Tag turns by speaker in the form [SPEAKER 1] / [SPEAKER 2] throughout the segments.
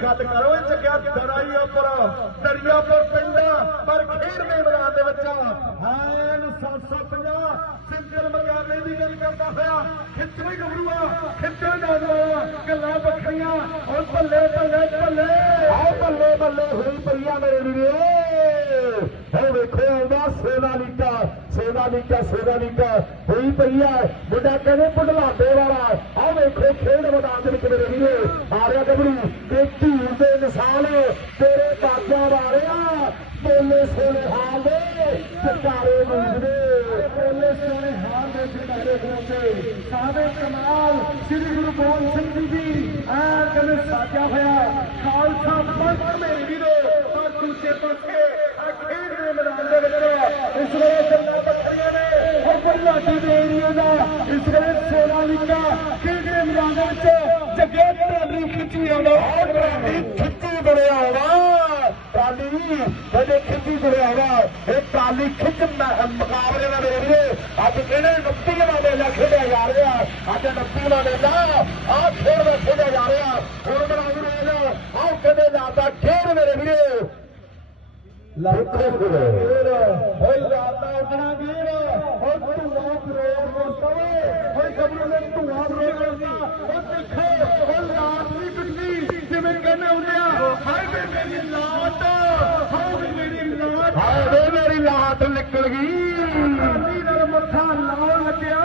[SPEAKER 1] ਗੱਲ ਕਰੋ ਇਹ ਚੱਕਿਆ ਦਰਾਈਆਪੁਰ ਦਰਿਆਪੁਰ ਪਿੰਡ ਪਰ ਖੇਡ ਦੇ ਮੈਦਾਨ ਦੇ ਵਿੱਚ ਹਾਨ 750 ਸਿੰਗਲ ਮੁਕਾਬਲੇ ਦੀ ਗੱਲ ਕਰਦਾ ਹੋਇਆ ਖਿੱਚਵੇਂ ਗੱਭਰੂਆ ਖਿੱਚੇ ਨੌਜਵਾਨ ਗੱਲਾਂ ਬੱਖਰੀਆਂ ਹੁਣ ਬੱਲੇ ਬੱਲੇ ਬੱਲੇ
[SPEAKER 2] ਆਓ ਬੱਲੇ ਬੱਲੇ ਹੋਈ ਪਈਆ ਮੇਰੇ ਵੀਰੇ ਹੋ ਵੇਖੋ ਆਉਂਦਾ ਸੋਨਾ ਲੀਟਾ ਸੋਨਾ ਲੀਟਾ ਸੋਨਾ ਲੀਟਾ ਹੋਈ ਪਈਆ ਮੁੰਡਾ ਕਹਿੰਦੇ ਬੁਢਲਾਡੇ ਵਾਲਾ। ਆਹ ਵੇਖੋ, ਖੇਡ ਮੈਦਾਨ ਦੇ ਵਿੱਚ ਮੇਰੇ ਵੀਰੇ ਆ ਗੱਭਰੂ। ਤੇ ਧੂੜ ਦੇ ਨਿਸ਼ਾਨ ਤੇਰੇ ਬਾਜਾਂ ਵਾਲਿਆ, ਬੋਲੇ ਸੋਨੇ ਹਾਲ ਦੇ ਚਕਾਰੇ ਗੂੰਜਦੇ
[SPEAKER 1] ਬੋਲੇ ਸੋਹਣੇ ਹਾਲ ਦੇ ਸਿਤਾਰੇ ਹੋਣਗੇ ਸਾਦੇ ਕਮਾਲ ਸ੍ਰੀ ਗੁਰੂ ਗੋਬਿੰਦ ਸਿੰਘ ਜੀ ਦੀ ਕਹਿੰਦੇ ਸਾਜਿਆ ਹੋਇਆ, ਖਾਲਸਾ ਪੰਥ ਮੇਰੇ ਵੀਰੋ। ਪਰ ਦੂਜੇ ਪਾਸੇ ਸੋਨਾਲੀਕਾ ਖੇਡ ਦੇ ਮੈਦਾਨ ਦੇ ਵਿੱਚ ਜੱਗੇ ਟਰਾਲੀ ਖਿੱਚੀ ਆਉਂਦਾ
[SPEAKER 2] ਆਹ ਟਰਾਲੀ ਖਿੱਚੀ ਬਣਿਆ ਵਾ ਟਰਾਲੀ ਕਦੇ ਖਿੱਚੀ ਬਣਿਆ ਵਾ ਇਹ ਟਰਾਲੀ ਖਿੱਚ ਮੁਕਾਬਲੇ ਦਾ ਮੇਰੇ ਵੀਰੇ ਅੱਜ ਕਿਹੜੇ 29 ਦਾ ਮੇਲਾ ਖੇਡਿਆ ਜਾ ਰਿਹਾ ਅੱਜ 29 ਦਾ ਮੇਲਾ ਆਹ ਖੇਡ ਦਾ ਖੇਡਿਆ ਜਾ ਰਿਹਾ ਹੁਣ ਬਣਾਉ ਰਹੇ ਆਹ ਕਦੇ ਲਾਤਾ ਖੇਡ ਮੇਰੇ ਵੀਰੇ
[SPEAKER 1] ਲਾਤਾ ਵੀਰ। ਓਏ ਲਾਤਾ ਉਡਣਾ ਵੀਰ। ਧੂਆ ਹਾਏ ਵੇ ਮੇਰੀ ਲਾਟ ਹਾਏ ਵੇ ਮੇਰੀ ਲਾਟ
[SPEAKER 2] ਹਾਏ ਵੇ ਮੇਰੀ ਲਾਟ ਨਿਕਲ ਗਈ
[SPEAKER 1] ਟਾਲੀ ਨਾਲ ਮੱਥਾ ਲਾਉਣ ਲੱਗਿਆ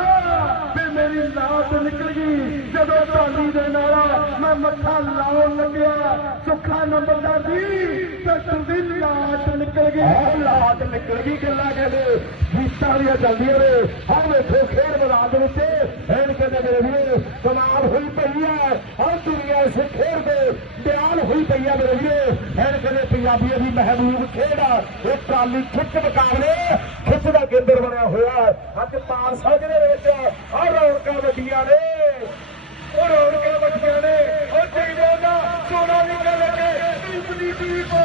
[SPEAKER 1] ਤੇ ਮੇਰੀ ਲਾਟ ਨਿਕਲ ਗਈ ਜਦੋਂ ਟਾਲੀ ਦੇ ਨਾਲ ਮੈਂ ਮੱਥਾ ਲਾਉਣ ਲੱਗਿਆ ਸੁੱਖਾ ਨੰਬਰਦਾਰ ਦੀ ਤੇ ਤੁੰਦੀ ਲਾਟ ਨਿਕਲ ਗਈ
[SPEAKER 2] ਆਹ ਲਾਟ ਨਿਕਲ ਗਈ ਗੱਲਾਂ ਕਹਿੰਦੇ ਗੀਤਾਂ ਦੀਆਂ ਚੱਲਦੀਆਂ ਨੇ ਆਹ ਵੇਖੋ ਪੰਜਾਬ ਦੇ ਵਿੱਚ। ਹੁਣ ਕਹਿੰਦੇ ਮੇਰੇ ਵੀਰੇ, ਕਮਾਲ ਹੋਈ ਪਈ ਹੈ ਹਰ ਦੁਨੀਆ ਇਸ ਖੇਡ ਦੇ ਦਿਆਲ ਹੋਈ ਪਈ ਹੈ ਮੇਰੇ ਵੀਰੇ। ਹੁਣ ਕਹਿੰਦੇ ਪੰਜਾਬੀਆਂ ਦੀ ਮਹਿਬੂਬ ਖੇਡ ਆ। ਇਹ ਟਰਾਲੀ ਖਿੱਚ ਮੁਕਾਬਲੇ, ਖਿੱਚ ਦਾ ਕੇਂਦਰ ਬਣਿਆ ਹੋਇਆ। ਅੱਜ ਮਾਨਸਾ ਜ਼ਿਲ੍ਹੇ ਦੇ ਵਿੱਚ ਹਰ ਰੌਣਕਾਂ ਵੱਡੀਆਂ ਨੇ। ਉਹ ਰੌਣਕਾਂ ਵੱਡੀਆਂ ਨੇ।
[SPEAKER 1] ਉਹ ਚਾਹੀਦਾ ਨਾ। ਸੋਨਾ ਨਿਕਲ ਕੇ ਦੀਪ ਦੀਪ। ਦੀਪ ਆ